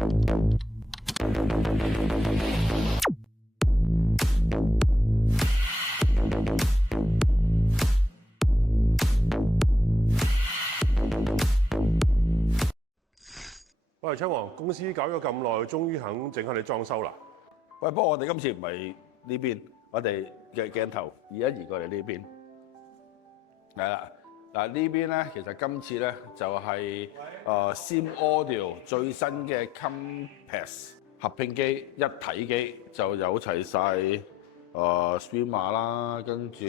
喂，昌王，公司搞咗咁耐，終於肯整下你裝修啦。喂，不過我哋今次唔係呢邊，我哋嘅鏡頭移一移過嚟呢邊。係啦，嗱呢邊咧，其實今次咧就係Simaudio 最新嘅 Qobuz 合併機一體機，就有齊晒streamer 啦，跟住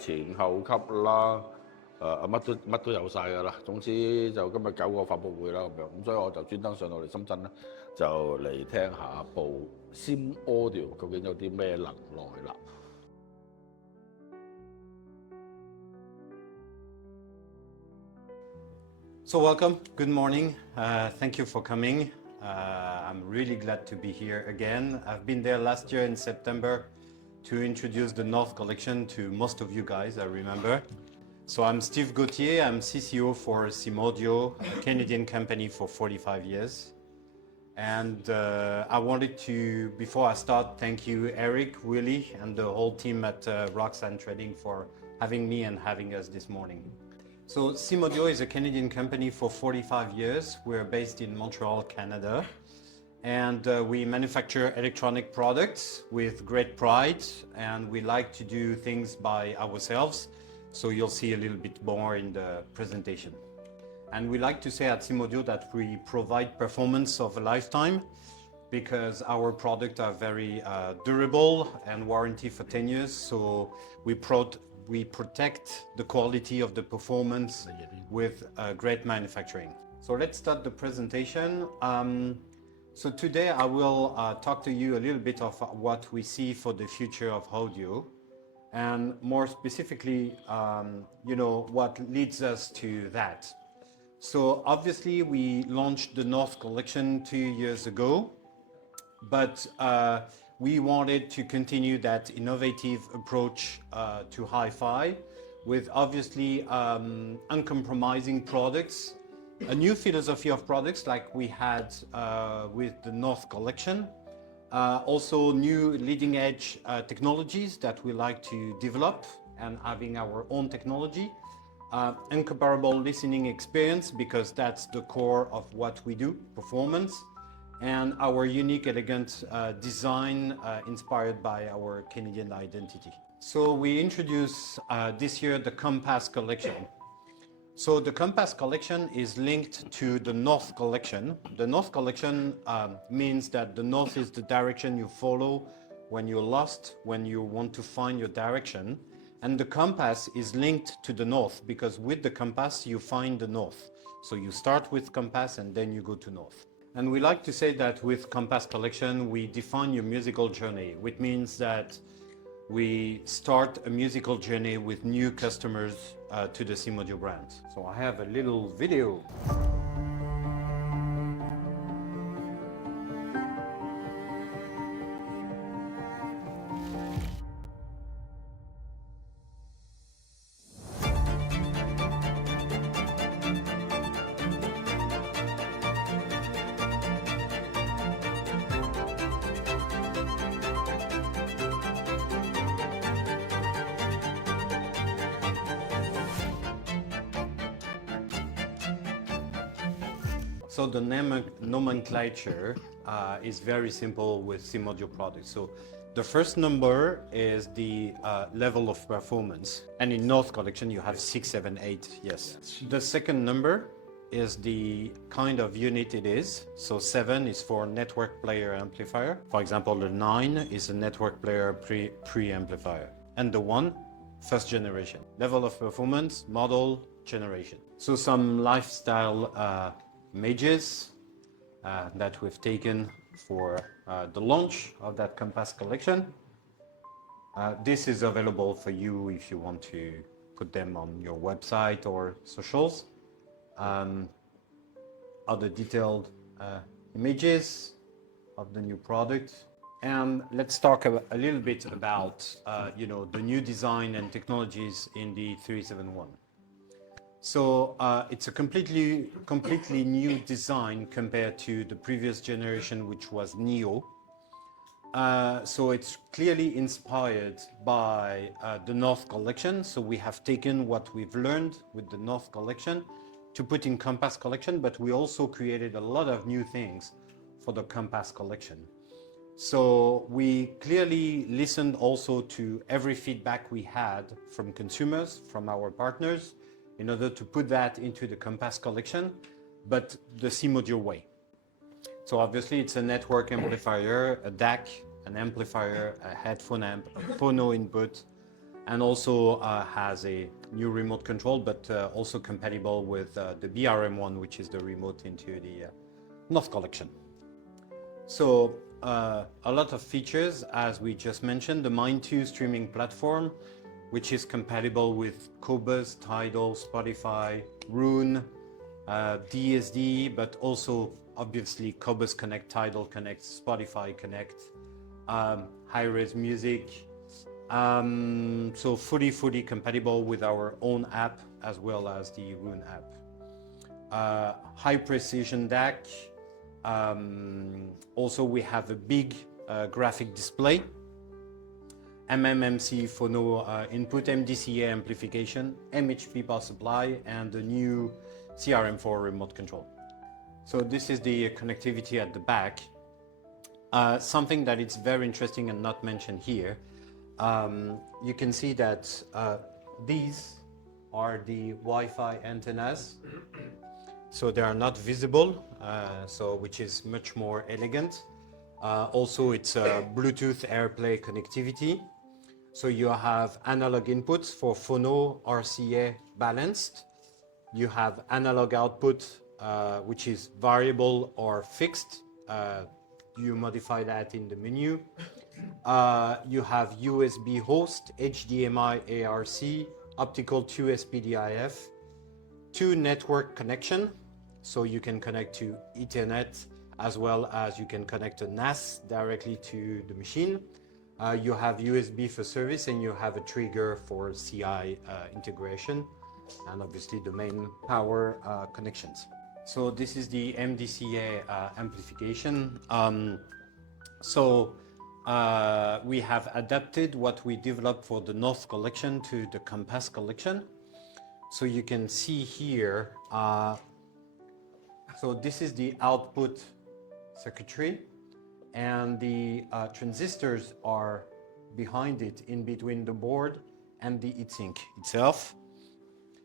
前後級啦。乜都有晒㗎啦。總之就今日搞個發佈會啦咁樣，咁所以我就專登上到嚟深圳咧，就嚟聽下部 Simaudio 究竟有啲咩能耐啦。So welcome, good morning. Thank you for coming. I'm really glad to be here again. I've been there last year in September to introduce the North collection to most of you guys, I remember. So I'm Steve Gautier, I'm CCO for Simaudio, a Canadian company for 45 years. And I wanted to, before I start, thank you Eric, Willie, and the whole team at Roksan Trading for having me and having us this morning. So Simaudio is a Canadian company for 45 years. We're based in Montreal, Canada. And we manufacture electronic products with great pride, and we like to do things by ourselves. So you'll see a little bit more in the presentation. And we like to say at Simaudio that we provide performance of a lifetime because our products are very durable and warranty for 10 years. So we protect the quality of the performance with great manufacturing. So let's start the presentation. So today I will talk to you a little bit of what we see for the future of audio. And more specifically, what leads us to that. So obviously we launched the North collection 2 years ago, but we wanted to continue that innovative approach to hi-fi with obviously uncompromising products, a new philosophy of products like we had with the North collection. Also new leading edge technologies that we like to develop and having our own technology. Incomparable listening experience because that's the core of what we do, performance. And our unique, elegant design inspired by our Canadian identity. So we introduced this year the Qobuz collection. So the Qobuz collection is linked to the North collection. The North collection means that the North is the direction you follow when you're lost, when you want to find your direction. And the Qobuz is linked to the North because with the Qobuz you find the North. So you start with Qobuz and then you go to North. And we like to say that with Qobuz collection we define your musical journey, which means that we start a musical journey with new customers to the Simaudio brand. So I have a little video. So the nomenclature is very simple with Simaudio products. So the first number is the level of performance. And in North collection you have 6, 7, 8, yes. The second number is the kind of unit it is. So 7 is for network player amplifier. For example, the 9 is a network player pre-amplifier. And the 1, first generation. Level of performance, model, generation. So some lifestyle images that we've taken for the launch of that Qobuz collection. This is available for you if you want to put them on your website or socials. Other detailed images of the new product. And let's talk a little bit about the new design and technologies in the 371. So it's a completely new design compared to the previous generation, which was Neo. So it's clearly inspired by the North collection. So we have taken what we've learned with the North collection to put in Compass collection, but we also created a lot of new things for the Compass collection. So we clearly listened also to every feedback we had from consumers, from our partners, in order to put that into the Compass collection, but the Simaudio way. So obviously it's a network amplifier, a DAC, an amplifier, a headphone amp, a phono input, and also has a new remote control, but also compatible with the BRM one, which is the remote into the North collection. So a lot of features, as we just mentioned, the Mind 2 streaming platform, which is compatible with Qobuz, TIDAL, Spotify, Roon, DSD, but also obviously Qobuz Connect, TIDAL Connect, Spotify Connect, high-res music. So fully compatible with our own app as well as the Roon app. High precision DAC. Also we have a big graphic display, MMMC phono input, MDCA amplification, MHP power supply, and the new CRM4 remote control. So this is the connectivity at the back. Something that is very interesting and not mentioned here. You can see that these are the Wi-Fi antennas. So they are not visible, which is much more elegant. Also, it's a Bluetooth AirPlay connectivity. So you have analog inputs for phono, RCA balanced. You have analog output, which is variable or fixed. You modify that in the menu. You have USB host, HDMI ARC, optical 2 SPDIF, 2 network connection. So you can connect to Ethernet as well as you can connect a NAS directly to the machine. You have USB for service and you have a trigger for CI integration and obviously the main power connections. So this is the MDCA amplification. We have adapted what we developed for the North collection to the Compass collection. So you can see here, so this is the output circuitry and the transistors are behind it in between the board and the heatsink itself.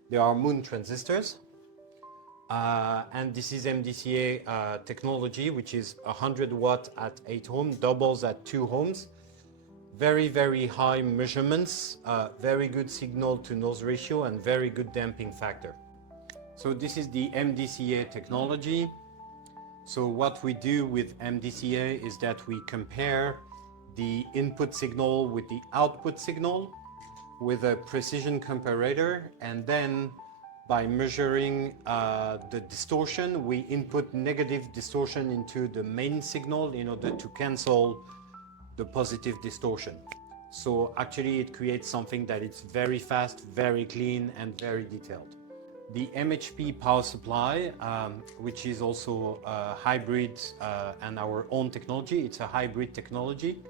There are Moon transistors. And this is MDCA technology, which is 100 watt at 8 ohms, doubles at 2 ohms. Very high measurements, very good signal to noise ratio, and very good damping factor. So this is the MDCA technology. So what we do with MDCA is that we compare the input signal with the output signal with a precision comparator, and then by measuring the distortion, we input negative distortion into the main signal in order to cancel the positive distortion. So actually it creates something that is very fast, very clean, and very detailed. The MHP power supply, which is also a hybrid and our own technology, it's a hybrid technology.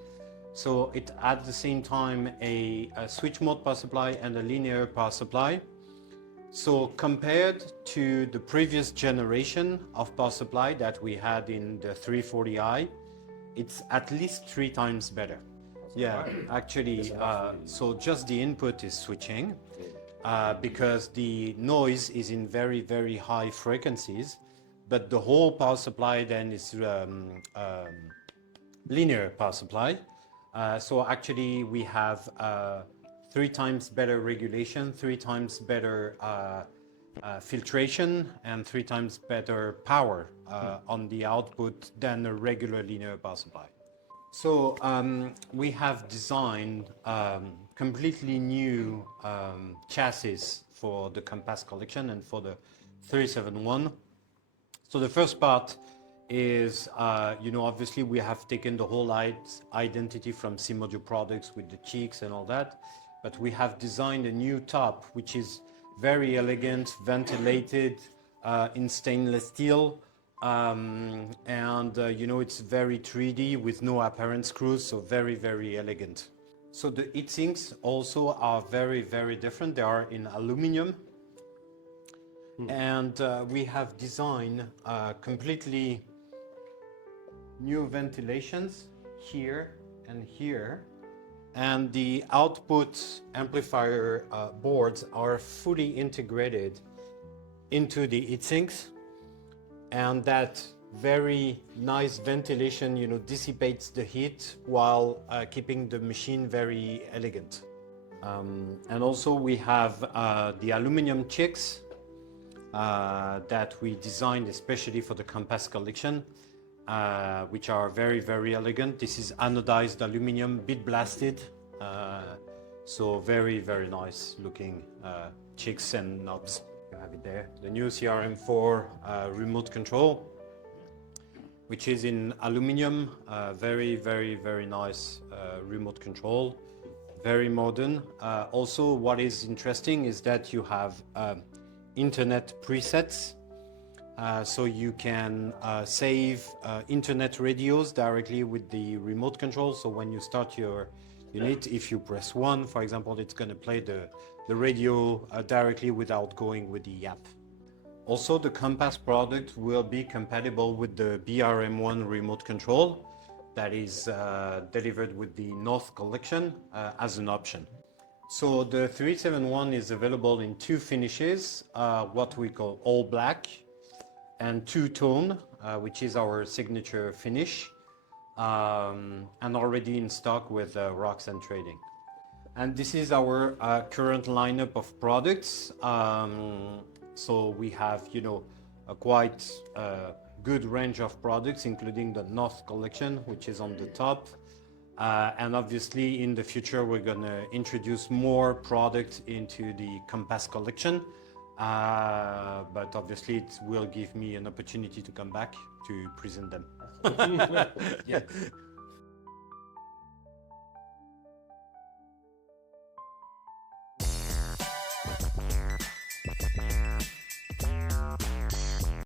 So it at the same time a switch mode power supply and a linear power supply. So compared to the previous generation of power supply that we had in the 340i, it's at least 3 times better. Yeah, actually, so just the input is switching because the noise is in very high frequencies, but the whole power supply then is linear power supply. So actually we have 3 times better regulation, 3 times better filtration, and 3 times better power on the output than a regular linear power supply. So we have designed completely new chassis for the Compass collection and for the 371. So the first part is, obviously we have taken the whole identity from Simaudio products with the cheeks and all that, but we have designed a new top, which is very elegant, ventilated, in stainless steel. You know, it's very 3D with no apparent screws, so very, very elegant. So the heatsinks also are very, very different. They are in aluminum. And we have designed completely new ventilations here and here. And the output amplifier boards are fully integrated into the heatsinks. And that very nice ventilation, you know, dissipates the heat while keeping the machine very elegant. And also we have the aluminum chicks that we designed especially for the Compass collection, which are very, very elegant. This is anodized aluminum, bit blasted, so very, very nice looking chicks and knobs. You have it there. The new CRM4 remote control, which is in aluminum, very, very, very nice remote control, very modern. Also, what is interesting is that you have internet presets, so you can save internet radios directly with the remote control. So when you start your unit, if you press 1, for example, it's going to play the radio directly without going with the app. Also, the Compass product will be compatible with the BRM1 remote control that is delivered with the North collection as an option. So the 371 is available in 2 finishes, what we call all black and 2-tone, which is our signature finish, and already in stock with Roksan Trading. And this is our current lineup of products. So we have, you know, a quite good range of products, including the North collection, which is on the top. And obviously in the future, we're gonna introduce more products into the Compass collection. But obviously it will give me an opportunity to come back to present them. Yeah.